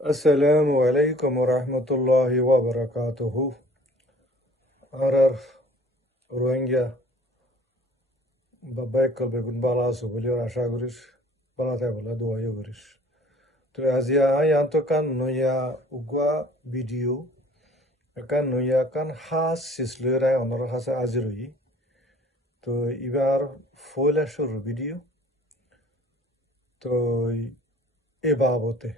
Assalamu alaikum wa rahmatullahi wa barakatuhu. Arar Rohingya babay kal begun bala asu boli asha korish bala tay bola dua yo korish. To azia yanto kan noya ugwa video kan noya kan has sisluray onor hasa aziroi. To ibar fola shuru video. To e babote.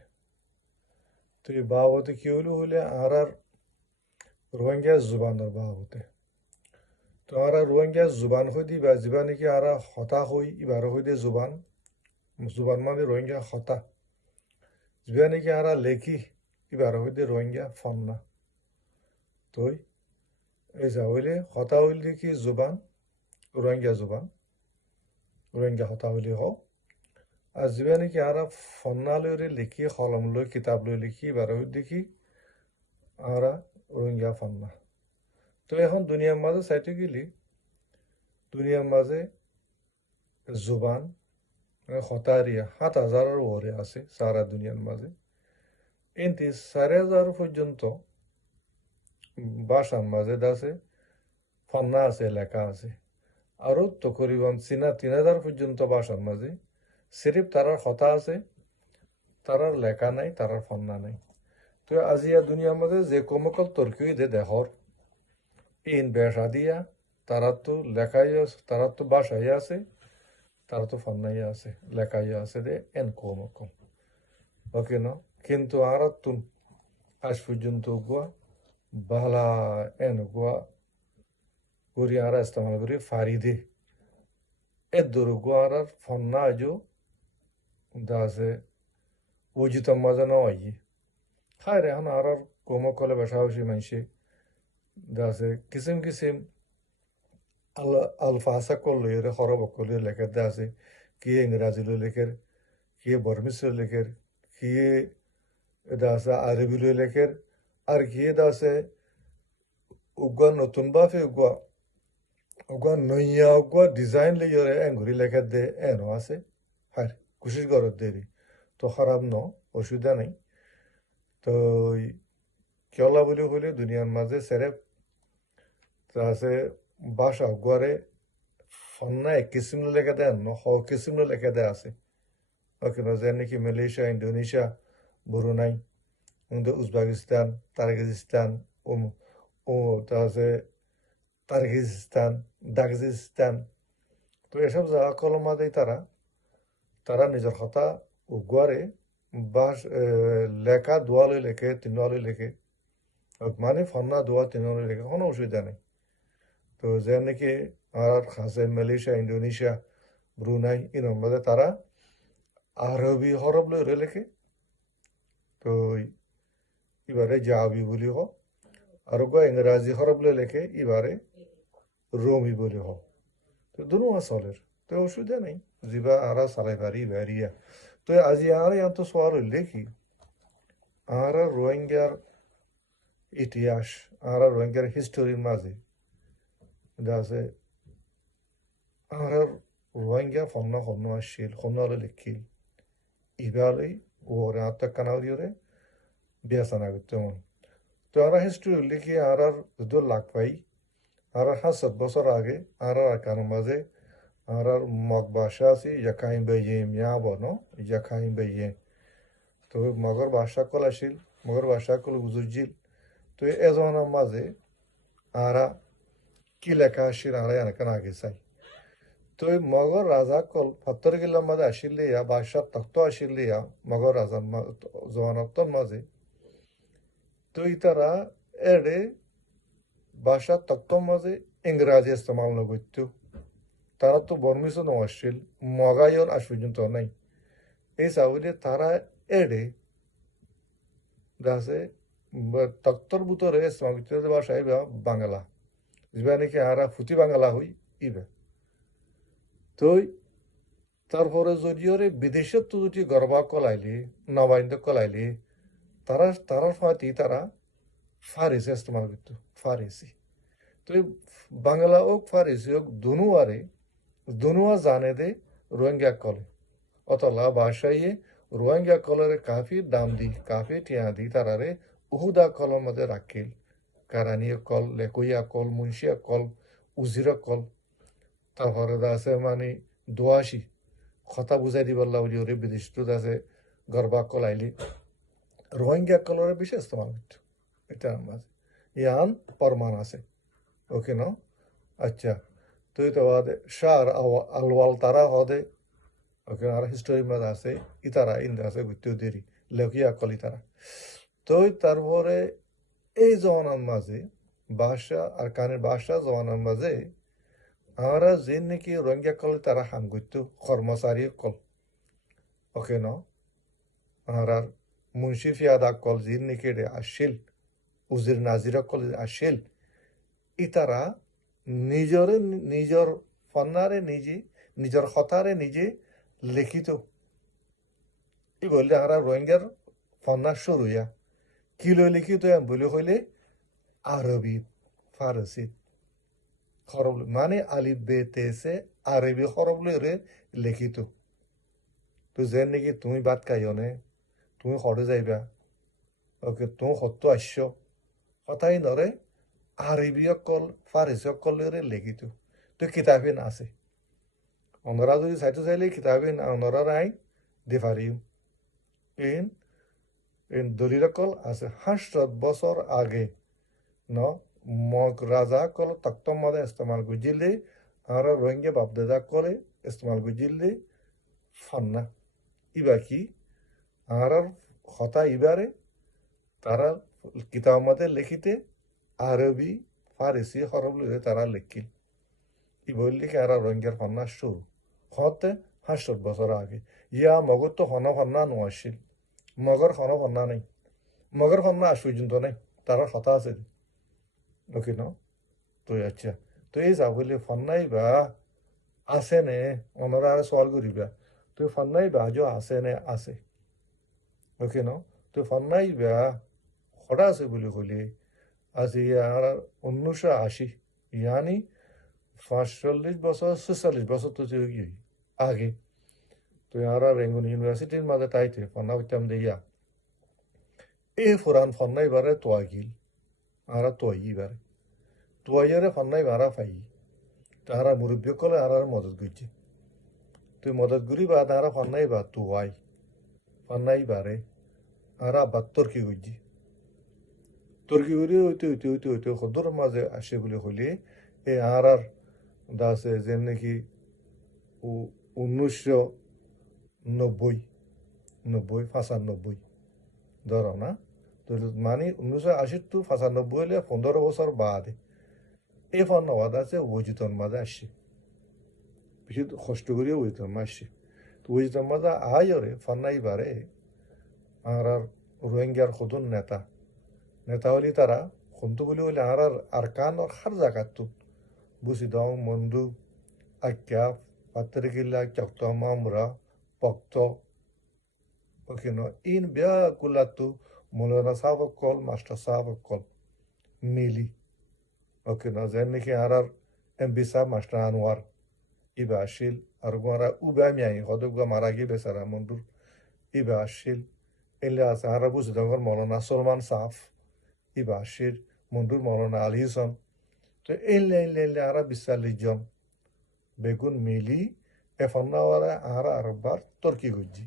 To e babote ki hole arar Rohingya zubanar babote. তো আরা রোহিঙ্গা জুবান হইদি বা জীবানে কি আরা হতা হই ইবার হইদে জুবান জুবান মানে রোহিঙ্গা হতা জীবানে কি আরা লেখি ইবার হইদে রোহিঙ্গা ফন্না তই এই যা হইলে হতা হইলে কি জুবান রোহিঙ্গা হতা হইলে হ আর জীবানে কি আরা ফন্না লইরে লিখি কলম লই কিতাব লই লিখি ইবার হইদে কি আরা রোহিঙ্গা ফন্না তো এখন দুনিয়ার মাঝে চাইতে গেলি দুনিয়ার মাঝে জুবান হতারিয়া ৭,০০০-এর ওরে আছে সারা দুনিয়ার মাঝে কিন্তু ৪,০০০ পর্যন্ত ভাষার মাঝে আছে ফন্না আছে লেখা আছে আরও তকরিবান ৩,০০০ পর্যন্ত ভাষার মাঝে সিরিফ তারার হতা আছে তারার লেখা নাই তারার ফন্না নাই তো আজিয়া দুনিয়ার মাঝে যে কমকল তর্কিও দে দেহর ইন বেশা দিয়া তারা তো লেখাই তারা তো বাসাই আছে তারা তো ফন্নাই আছে লেখাই আছে দে এন কমকম ওকে ন কিন্তু আর তুন আজ পর্যন্ত গুয়া বালা এন গুয়া করি আর ইস্তেমাল করি ফারিদে এ দূর গুয়া আর ফন্না আজও দাসে ওজিতম মজা নয় খায় রে এখন আর কমকলে বেশা হয়েছে মানুষে দাসে কিসিম আলফাসা করলে এর হরব করলে লেখে দাসে কি ইংরাজি লো লেখের কি বর্মিস লেখের কি দাসে আরবি লো লেখের আর কি দাসে উগা নতুন বাফে উগা নইয়া উগা ডিজাইন লইরে এঙ্গুরি লেখা দে এনো আছে হার কুশিস গরত দেরি তো খারাপ ন অসুবিধা নাই তো কেলা বলে হলে দুনিয়ার মাঝে সেরে আছে বাসা গড়ে ফন্না এক কিসিম লেখা দেয় ন হ কিসিম লেখা দেয় আছে ওকে না যে নাকি মালয়েশিয়া ইন্দোনেশিয়া ব্রুনাই উজবেকিস্তান তারকিস্তান ও তাছে তারকিস্তান দাগিস্তান তো এসব জায়গা কলমা দেয় তারা নিজের কথা উগুয়ারে বাস লেখা দোয়ালে লেখে তিনওয়ালে লেখে মানে ফন্না দোয়া তিনওয়ালে লেখে কোনো অসুবিধা নেই তো যে নাকি আর খাসে মালয়েশিয়া ইন্দোনেশিয়া ব্রুনাই ইনর মধ্যে তারা আরবি হরফ লই লেখে তো এবারে জাবি বলি হ আর ইংরাজি হরফ লই লেখে এবারে রোমি বলি হ তো দুনো আসলের তো অসুবিধা নেই জিবা আরা সালাই পারি বারিয়া তো আজি আর তো সওয়াল হইলে কি আর রোহিঙ্গার ইতিহাস আর রোহিঙ্গার হিস্টোরির মাঝে আছে আর রোহিঙ্গা ফন্না আসছিল ফন্না লিখিল ইবারই ওরে আত্মা কানাও দিয়ে বিয়াসানা করতে মন তো আর হিস্ট্রি লিখি আর যদি লাগ পাই আর ৭ বছর আগে আর কারণ মাঝে আর মগ ভাষা আছে ইয়াকাইন বেয়ে মিয়া বন ইয়াকাইন বেয়ে তো মগর ভাষা কল আসিল মগর ভাষা কল বুঝুজিল তো এজনের মাঝে আর কি লেখা আসিল আর এনাকান আগে চাই তো মগর রাজা কল ৭০ গিলার মাঝে আসিল ইয়া বাদশাহ তক্ত আসিল ইয়া মগর রাজার জওয়ানত্তর মাঝে তো তারা এড়ে ভাষা তক্তর মাঝে ইংরাজি ইস্তেমাল নগত্য তারা তো বর্মিশন আসছিল মগায়ন আজ পর্যন্ত নাই এই সাউদে তারা এড়ে দাসে তক্তর ভিতরে ইস্তেমাল করতে ভাষা ইবা বাংলা যা নাকি আর ফুটি বাংলা হই ইবে তো তারপরে যদিও বিদেশের তো যদি গর্বা কলাইলি নবায়ন কলাইলি তারার ফাঁতি তারা ফারিসি ইস্তেমাল করতো ফারিসি তো বাংলা হোক ফারিসি হোক দুনুয়া জানে দে রোহিঙ্গা কলে অতলা ভাষায় রোহিঙ্গা কলরে কাফি দাম দি কাফি টিয়া দি তারারে উহুদা কলর মধ্যে রাখিল কারানিয়া কল লেকুইয়া কল মুন্সিয়া কল উজিরা কল তারপরে আছে মানে দোয়াশি কথা বুঝাই দিবল্লা বলি ওরে বিদেশত আছে গর্বা কল আইলি রোহিঙ্গা কলরে বেশি ইস্তেমাল করতো এটা আমার ইয়ান প্রমাণ আছে ওকে ন আচ্ছা তুই তো শাহ আলওয়াল তারা হদে ওকে আর হিস্টোরি মধ্যে আছে ইতারা ইন্দা আছে গুত্তিও দেরি লেখিয়া কল ইতারা তো তারপরে এই জমানার মাঝে বাসা আর কানের বাসা জমানার মাঝে আমরা যে নাকি রোহিঙ্গা কল তারা হাম করতো কর্মচারী কল ওকে ন আর মুন্সি ফিয়াদা কল যে নাকি আসিল উজির নাজিরা কল আসিল ইতারা নিজর ফন্নারে নিজে নিজের হতারে নিজে লিখিত ই বললে আমরা রোহিঙ্গার ফন্না শুরু ইয়া কিলো লিখিত বলে হইলে আরবি ফারসি খরব মানে আলিফ বে তেসে আরবি খরব লইরে লিখিত তো যে নাকি তুমি বাদ খাইও নে তুমি হরে যাইবা ওকে তুমি সত্য আসছ কথাই নরে আরবি অকল ফারিসি অকল লইরে লিখিত তো কিতাবিন আছে অনরা যদি চাইতে চাইলে কিতাবিন অনরা রাই দেফারিও ইন ইন দলিল অকল আছে 500 বছর আগে ন মগ রাজা কল তক্তম মধ্যে ইস্তেমাল গুজিলে আর রোহিঙ্গা বাপদাদা করে ইস্তেমাল গুজিলে ফান্না ইবা কি আর হতা ইবারে তারা কিতাব মধ্যে লিখিতে আরবি ফারিসি হরব লইরে তারা লিখিল ই বললি কি আর রোহিঙ্গার ফান্না শুরু হতে 500 বছর আগে ইয়া মগর তো হন ফান্না নোয়াছিল মগর হন ফান্না নেই মগর ফান্না আস পর্যন্ত নেই তারা হতা আছে ওকে ন তো আচ্ছা তো এই যাবলে ফান্নাই বা আছে নে ওনারা আর সওয়াল করিবা তো ফান্নাই বা যে আছে নে আছে ওকে ন তো ফান্নাই বা হঠাৎ আছে বলে কইলে আজি আর 1980 ইয়ানি 45 বছর 46 বছর তো আগে তো আর রেঙ্গুন ইউনিভার্সিটির মাঝে তাইতে ফান্না হইতাম দিয়া এই ফুরান ফান্নাই বারে তোয়াগিল আর তোয়াই বারে তোয়াইয়ারে ফান্নাই বারা ফাই তারা মুরব্বী কলে আর মদত করছে তুই মদত করি বা তারা ফান্নাই বা তোয়াই ফান্নাই বারে আর আবার তর্কি করছি তর্কি করি হইতে হইতে হইতে হইতে সদর মাঝে আসে বলে হইলে এই আর দাসে যে নাকি 1990 ধরো না তো মানে 1980 টু 95 হলে 15 বছর বাদে এই ফন্নবাদ আছে ওজিতন মাঝে আসছে বেশি কষ্ট করিয়া ওজিতন আসছে তো ওজিতন মাঝে আয়রে ফান্নাই বারে আর রোহিঙ্গার সদন নেতা হলি তারা সন্তু বলি হলে আর আরকান হার জায়গাত বুঝি দং মন্দু আক্যা পাত্রিকিল্লা চক্ত মামরা পক্ত ওকে ন ইন বিয়া কুলাতু মৌলানা সাহেব কল মাস্টার সাহেব কল মিলি ওকে ন যেন নাকি আর এমবি সাহেব মাস্টার আনোয়ার ইবা আসিল আর গোয়ারা উবা মিয়াই হদগুয়া মারা গিয়ে বেচারা মন্দুর ইবা আসিল এলে আছে আর বুঝি দঙ্গর মৌলানা সলমান সাফ ইবা আসিল মন্দুর মৌলানা আলী হাসান তো এলে আর 42 জন বেগুন মিলি এফন্নাওয়ারা আর বার তর্কি করছি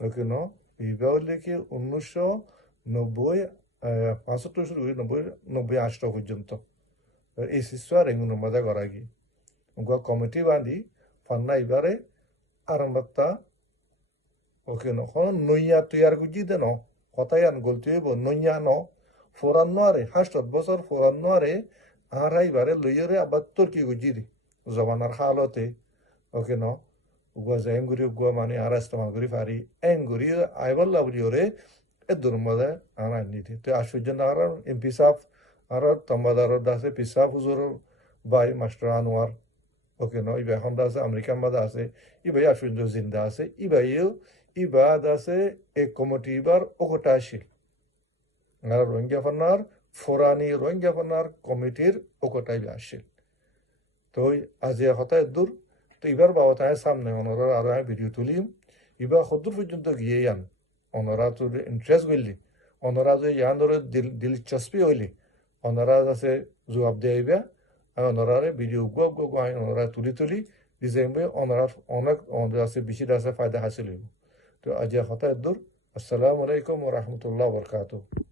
ওকে ন ইবা হলে কি 1990 65 শুরু করে 90 পর্যন্ত এই শিশু আর এগুলোর মজা করা গিয়ে কমিটি বাঁধি ফান্না এবারে আরম্ভতা ওকে ন নইয়া তৈয়ার করছি দে ন কথাই আন গলতি হইব নইয়া ন 54 বছর 54 আর এবারে লইয়ারে আবার তর্কি করছি রে জবানার হালতে ওকে ন উগুয়া জেঙ্গুরি উগুয়া মানে আর ইস্তেমাল করি পারি এঙ্গুরি আইবাল্লা বলি ওরে এ দুর্মদে আর আনিতে তো আশ্চর্য আর এমপি সাহেব আর তম্বাদার দাসে পিসা হুজুর বাই মাস্টার আনোয়ার ওকে ন ইবা এখন আছে আমেরিকার মাঝে আছে ইবাই আশ্চর্য জিন্দা আছে ইবাইও ইবাদ আছে এই কমিটি এবার ওকটা আসিল আর রোহিঙ্গা ফান্নার ফোরানি রোহিঙ্গা ফান্নার কমিটির ওকটাই আসিল তো আজি হতায় দূর তো এবার বাবা তাই সামনে ওনারা আরো ভিডিও তুলিম ইবা সদূর পর্যন্ত গিয়ে ইয়ান ওনারা তো ইন্টারেস্ট করলি ওনারা যে ইয়ান ধরে দিলচস্পি হইলি ওনারা আছে জবাব দেইবা আর ওনারা ভিডিও গপ গপ ওনারা তুলি ডিজাইন ওনারা অনেক আছে বেশি আছে ফায়দা হাসিল হইব তো আজ হঠাৎ দূর আসসালামু আলাইকুম ওয়া রাহমাতুল্লাহি ওয়া বারাকাতুহু